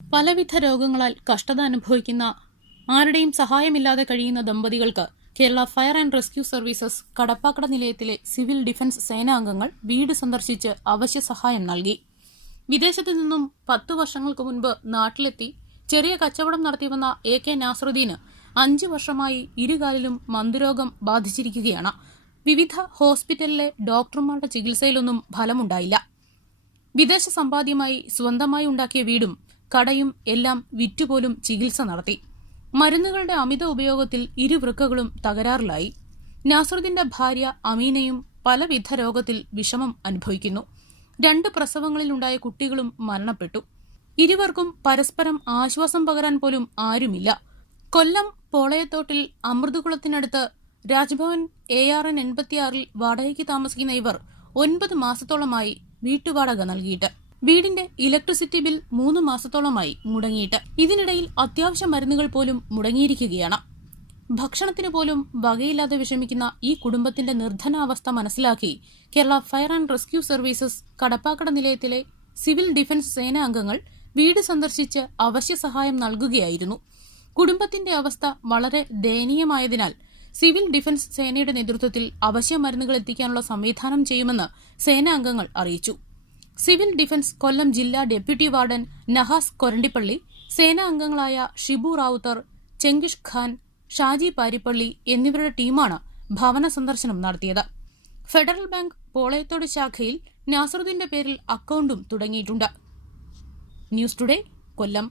പലവിധ രോഗങ്ങളാൽ കഷ്ടത അനുഭവിക്കുന്ന ആരുടെയും സഹായമില്ലാതെ കഴിയുന്ന ദമ്പതികൾക്ക് Kerala fire and rescue services Kadappakkada നിലയത്തിലെ സിവിൽ ഡിഫൻസ് സേനാംഗങ്ങൾ വീട് സന്ദർശിച്ച് അവശ്യ സഹായം നൽകി. വിദേശത്തു നിന്നും 10 വർഷങ്ങൾക്ക് മുൻപ് നാട്ടിലെത്തി ചെറിയ കച്ചവടം നടത്തിവന്ന AK നാസറുദ്ദീന് 5 വർഷമായി ഇരുകാലിലും മന്ദരോഗം ബാധിച്ചിരിക്കുകയാണ്. വിവിധ ഹോസ്പിറ്റലിലെ ഡോക്ടർമാരുടെ ചികിത്സയിലൊന്നും ഫലമുണ്ടായില്ല. വിദേശ സമ്പാദ്യമായി സ്വന്തമായി ഉണ്ടാക്കിയ വീടും കടയും എല്ലാം വിറ്റുപോലും ചികിത്സ നടത്തി. മരുന്നുകളുടെ അമിത ഉപയോഗത്തിൽ ഇരുവൃക്കകളും തകരാറിലായി. നാസറുദ്ദീന്റെ ഭാര്യ അമീനയും പലവിധ രോഗത്തിൽ വിഷമം അനുഭവിക്കുന്നു. 2 പ്രസവങ്ങളിലുണ്ടായ കുട്ടികളും മരണപ്പെട്ടു. ഇരുവർക്കും പരസ്പരം ആശ്വാസം പകരാൻ പോലും ആരുമില്ല. കൊല്ലം പോളയത്തോട്ടിൽ അമൃതകുളത്തിനടുത്ത് രാജ്ഭവൻ ARN 86 വാടകയ്ക്ക് താമസിക്കുന്ന ഇവർ 9 മാസത്തോളമായി വീട്ടുവാടക നൽകിയിട്ട്. വീടിന്റെ ഇലക്ട്രിസിറ്റി ബിൽ 3 മാസത്തോളമായി മുടങ്ങിയിട്ട്. ഇതിനിടയിൽ അത്യാവശ്യ മരുന്നുകൾ പോലും മുടങ്ങിയിരിക്കുകയാണ്. ഭക്ഷണത്തിന് പോലും വകയില്ലാതെ വിഷമിക്കുന്ന ഈ കുടുംബത്തിന്റെ നിർധനാവസ്ഥ മനസ്സിലാക്കി Kerala fire and rescue services Kadappakkada നിലയത്തിലെ സിവിൽ ഡിഫൻസ് സേനാംഗങ്ങൾ വീട് സന്ദർശിച്ച് അവശ്യ സഹായം നൽകുകയായിരുന്നു. കുടുംബത്തിന്റെ അവസ്ഥ വളരെ ദയനീയമായതിനാൽ സിവിൽ ഡിഫൻസ് സേനയുടെ നേതൃത്വത്തിൽ അവശ്യ മരുന്നുകൾ എത്തിക്കാനുള്ള സംവിധാനം ചെയ്യുമെന്ന് സേനാംഗങ്ങൾ അറിയിച്ചു. സിവിൽ ഡിഫൻസ് കൊല്ലം ജില്ലാ ഡെപ്യൂട്ടി വാർഡൻ നഹാസ് കൊരണ്ടിപ്പള്ളി, സേനാ അംഗങ്ങളായ ഷിബു റാവുത്തർ, ചെങ്കിഷ് ഖാൻ, ഷാജി പാരിപ്പള്ളി എന്നിവരുടെ ടീമാണ് ഭവന സന്ദർശനം നടത്തിയത്. ഫെഡറൽ ബാങ്ക് പോളയത്തോട് ശാഖയിൽ നാസറുദ്ദീന്റെ പേരിൽ അക്കൌണ്ടും തുടങ്ങിയിട്ടുണ്ട്. ന്യൂസ് ടുഡേ, കൊല്ലം.